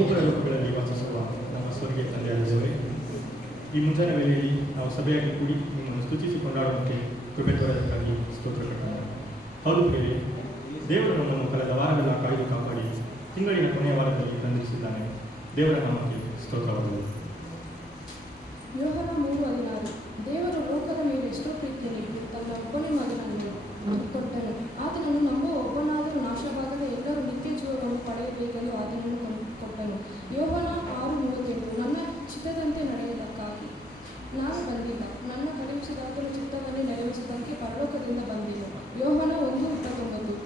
ಗೋಪುರ ಲೋಕಗಳಲ್ಲಿ ವಾಸಿಸುವ ನಮ್ಮ ಸ್ವರ್ಗೀಯ ತಂದೆಯಾದ ದೇವರೇ, ಈ ಮುಂಜಾನೆ ವೇಳೆಯಲ್ಲಿ ನಾವು ಸಭೆಯಾಗಿ ಕೂಡಿ ನಿಮ್ಮನ್ನು ಸ್ತುತಿಸಿ ಕೊಂಡಾಡುವಂತೆ ಕೃಪೆ ತೋರದಕ್ಕಾಗಿ ಸ್ತೋತ್ರ ಕಟ್ಟೋಣ. ಹೌದು ಪ್ರಿಯರೇ, ದೇವರು ನಮ್ಮನ್ನು ಕಳೆದ ವಾರಗಳ ಕಾಯ್ದು ಕಾಪಾಡಿ ತಿಂಗಳಿನ ಕೊನೆಯ ವಾರದಲ್ಲಿ ಬಂಧಿಸಿದ್ದಾನೆ. ದೇವರ ನಾಮಕ್ಕೆ ಸ್ತೋತ್ರವಾಗಲಿ. ಯೋಹಾನ 3:16 ದೇವರು ಲೋಕದ ಮೇಲೆ ಎಷ್ಟೋ ಪ್ರೀತಿಯನ್ನು ತನ್ನ ಒಬ್ಬನೇ ಮಗನನ್ನು ಕೊಟ್ಟನು. ಆತನನ್ನು ನಂಬುವ ಒಬ್ಬನಾದರೂ ನಾಶವಾಗದೆ ಎಲ್ಲರೂ ನಿತ್ಯ ಜೀವವನ್ನು ಪಡೆಯಬೇಕೆಂದು ಆತನನ್ನು ಕೊಟ್ಟನು. ಯೋಹಾನ 6:38 ನನ್ನ ಚಿತ್ತದಂತೆ ನಡೆಯುವುದಕ್ಕಾಗಿ ನಾನು ಬಂದಿಲ್ಲ, ನನ್ನ ಕಳುಹಿಸಿದಾತನ ಚಿತ್ತವನ್ನೇ ನೆರವೇರಿಸುವುದಕ್ಕೆ ಪರಲೋಕದಿಂದ ಬಂದಿಲ್ಲ. ಯೋಹಾನ 1:29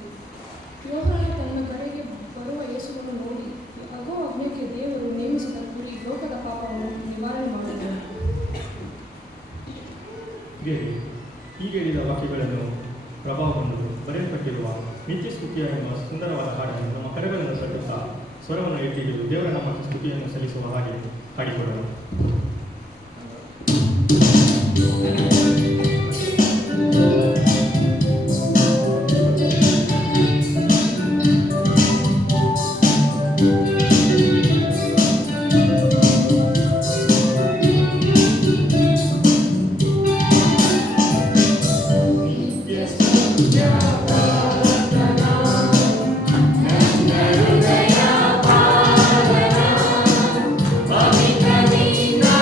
ಯೋಹಾನ ತನ್ನ ಕಡೆಗೆ ಬರುವ ಯೇಸುವನ್ನು ನೋಡಿ, ಅಗೋ ಅಗ್ನಿಗೆ ದೇವರು ನೇಮಿಸಿದ ಕುರಿ ಲೋಕದ ಪಾಪವನ್ನು ನಿವಾರಣೆ ಮಾಡಿದನು. ಈಗ ಹೇಳಿದ ವಾಕ್ಯಗಳನ್ನು ಪ್ರಭಾವವನ್ನು ಬರೆಯಲ್ಪಟ್ಟಿರುವ ನಿತ್ಯ ಸ್ತುತಿಯ ಎನ್ನುವ ಸುಂದರವಾದ ಹಾಡನ್ನು ನಮ್ಮ ಕರೆಗಳನ್ನು ತಟ್ಟುತ್ತಾ ಸ್ವರವನ್ನು ಎತ್ತಿ ದೇವರ ನಮ್ಮ ಸ್ತುತಿಯನ್ನು ಸಲ್ಲಿಸುವ ಹಾಗೆ ಹಾಡಿಕೊಳ್ಳೋಣ. Pavitra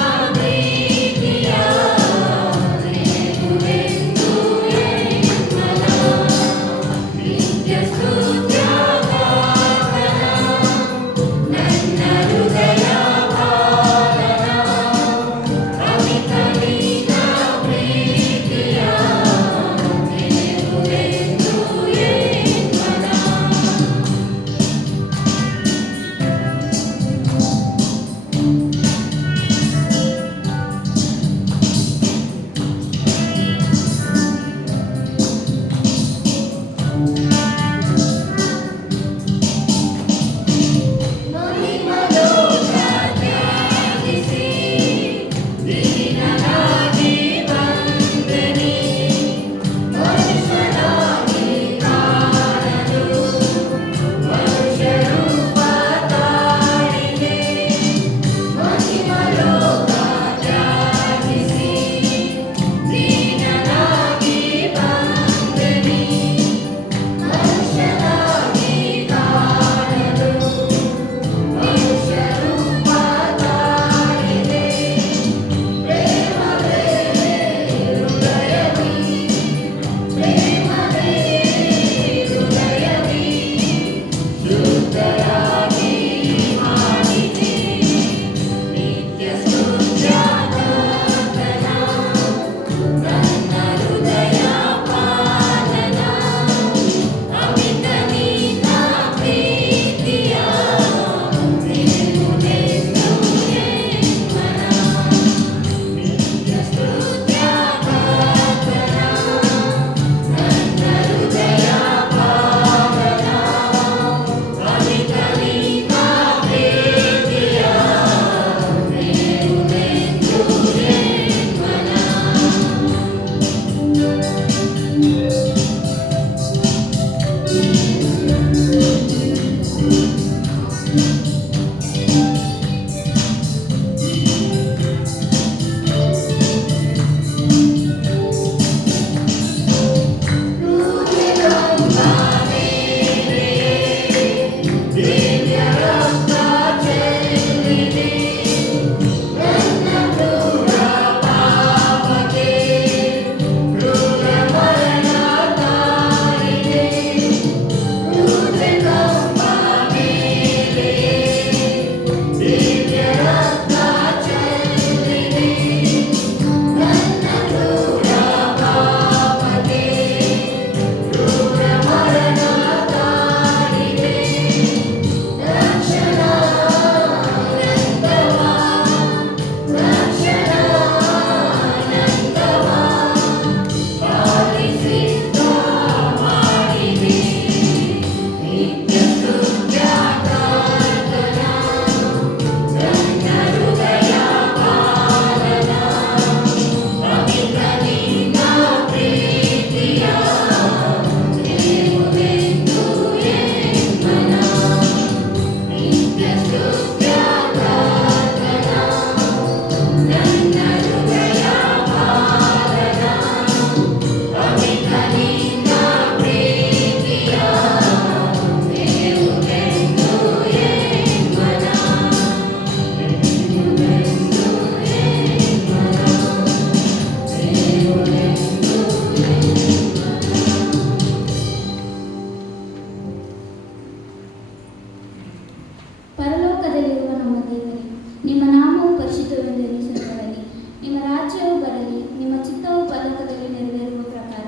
ಎಂದು ಎನಿಸುತ್ತವಲ್ಲಿ ನಿಮ್ಮ ರಾಜ್ಯವು ಬರಲಿ, ನಿಮ್ಮ ಚಿತ್ತವು ಪರಲೋಕದಲ್ಲಿ ನೆರವೇರುವ ಪ್ರಕಾರ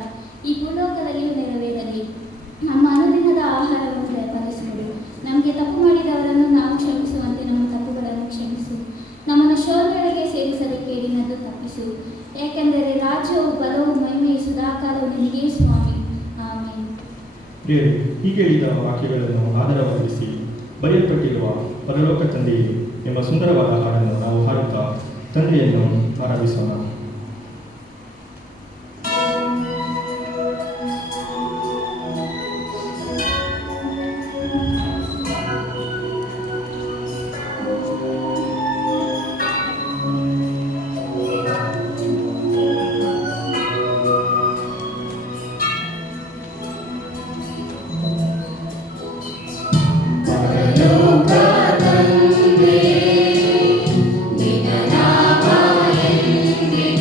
ಈ ಭೂಲೋಕದಲ್ಲಿಯೂ ನೆರವೇರಲಿ. ನಮ್ಮ ಅನುದಿನದ ಆಹಾರವನ್ನು ದಯಪಾಲಿಸುವುದು. ನಮಗೆ ತಪ್ಪು ಮಾಡಿದವರನ್ನು ನಾವು ಕ್ಷಮಿಸುವಂತೆ ನಮ್ಮ ತಪ್ಪುಗಳನ್ನು ಕ್ಷಮಿಸು. ನಮ್ಮನ್ನು ಶೋಧನೆಗಳಿಗೆ ಸೇರಿಸದೆ ಕೇಡಿನದ್ದು ತಪ್ಪಿಸು. ಏಕೆಂದರೆ ರಾಜ್ಯವು ಬಲವು ಮಹಿಮೆಯು ಸದಾಕಾಲವು ನಿನಗೇ ಸ್ವಾಮಿ. ಆಮೆನ್. ಪ್ರಿಯರೇ, ಹೀಗೆ ಹೇಳಿದ ವಾಕ್ಯಗಳನ್ನು ಆಧಾರವಾಗಿಸಿ ಬರೆಯಲ್ಪಟ್ಟಿರುವ ಪರಲೋಕ ತಂದೆಯೇ ಎಂಬ ಸುಂದರವಾದ ಹಾಡನ್ನು ನಾವು ಹಾಡುತ್ತಾ ತಂದೆಯನ್ನು ಆರಾಧಿಸೋಣ. ನಿನ್ನ ನಾಮ ಎಂದಿಗೂ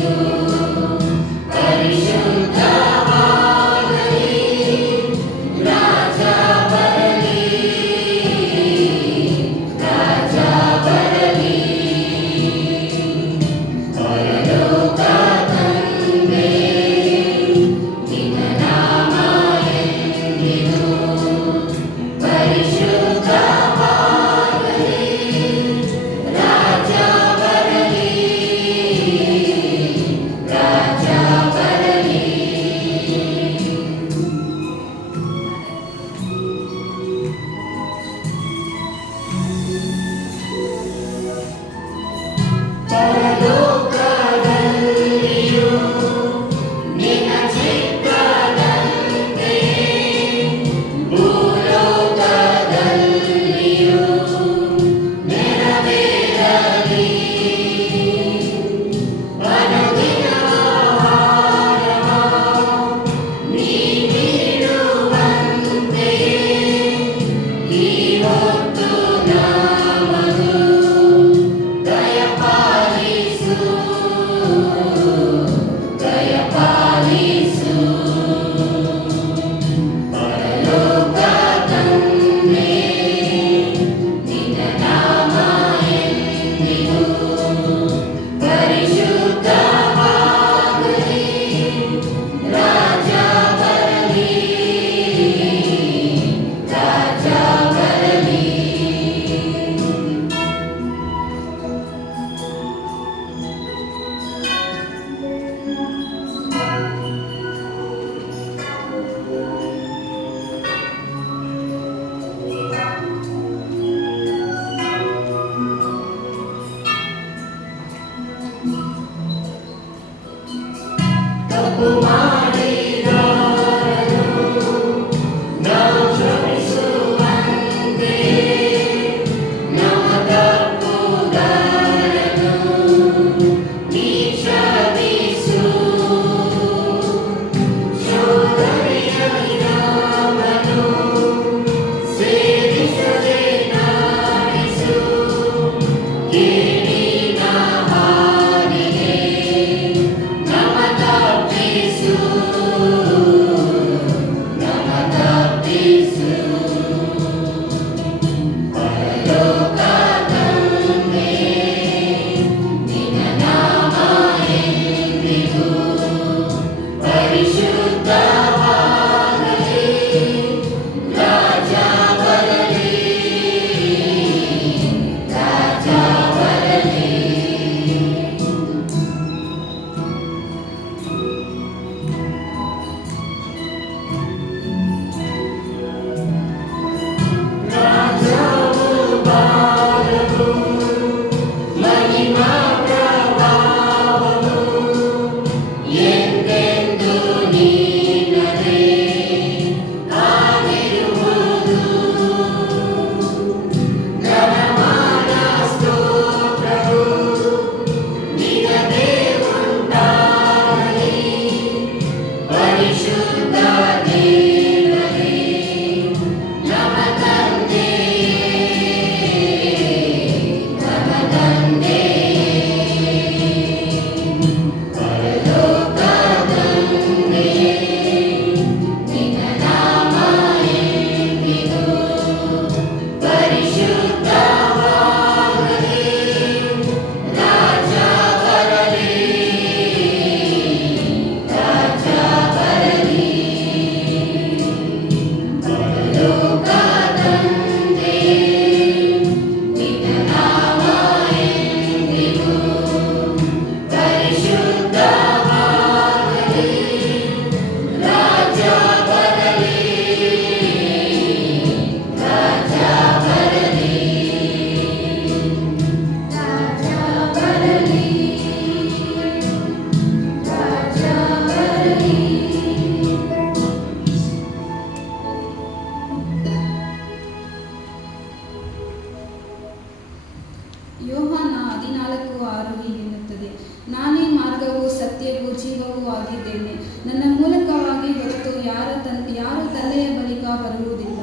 ಯೋಹಾನ 14:6 ಹೀಗೆನ್ನುತ್ತದೆ, ನಾನೇ ಮಾರ್ಗವೂ ಸತ್ಯವೂ ಜೀವವೂ ಆಗಿದ್ದೇನೆ, ನನ್ನ ಮೂಲಕವಾಗಿ ಹೊರತು ಯಾರು ತಂದೆಯ ಬಳಿಕ ಬರುವುದಿಲ್ಲ.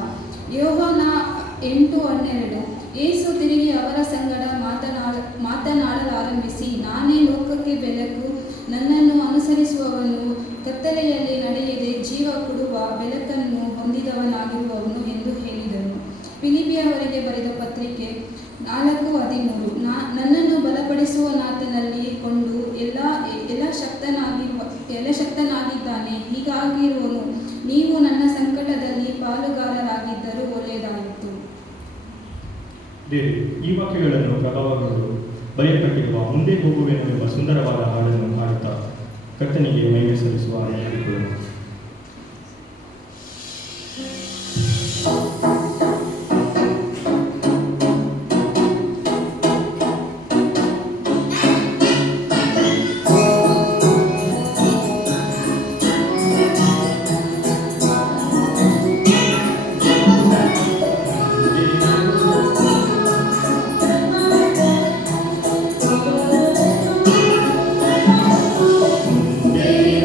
ಯೋಹಾನ 8:12 ಯೇಸು ತಿರುಗಿ ಅವರ ಸಂಗಡ ಮಾತನಾಡಲಾರಂಭಿಸಿ, ನಾನೇ ಲೋಕಕ್ಕೆ ಬೆಳಕು, ನನ್ನನ್ನು ಅನುಸರಿಸುವವನು ಕತ್ತಲೆಯಲ್ಲಿ ನಡೆಯದೆ ಜೀವ ಕೊಡುವ ಬೆಳಕನ್ನು ಹೊಂದಿದವನಾಗಿರುವವನು ಎಂದು ಹೇಳಿದನು. ಫಿಲಿಪಿಯವರಿಗೆ ಬರೆದ ಪತ್ರಿಕೆ 4:13 ನನ್ನನ್ನು ಬಲಪಡಿಸುವನಾತನಲ್ಲಿ ಕೊಂಡು ಎಲ್ಲ ಶಕ್ತನಾಗಿದ್ದಾನೆ, ಹೀಗಾಗಿರುವನು ನೀವು ನನ್ನ ಸಂಕಟದಲ್ಲಿ ಪಾಲುಗಾರರಾಗಿದ್ದರೂ ಒಳ್ಳೆಯದಾಯಿತು. ದೇವರು ಈ ವಾಕ್ಯಗಳನ್ನು ಪ್ರಭಾವಗಳು ಬರೆಯಲ್ಪಟ್ಟಿರುವ ಮುಂದೆ ಹೋಗುವೆನು ಎಂಬ ಸುಂದರವಾದ ಹಾಡನ್ನು ಹಾಡುತ್ತಾ ಕರ್ತನಿಗೆ ಮಹಿಮೆ ಸಲ್ಲಿಸುವ ಆನೆಯಾಗಿಕೊಳ್ಳೋಣ. Devi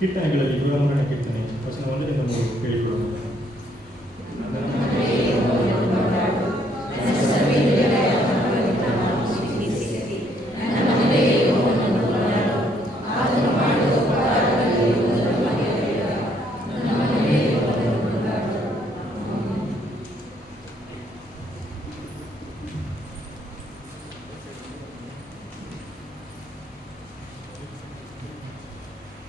ಕೀರ್ತನೆಗಳಲ್ಲಿ 103ನೇ ಕೀರ್ತನೆ ವಚನ 1ರಿಂದ 3 ಹೇಳಿಕೊಡೋಣ.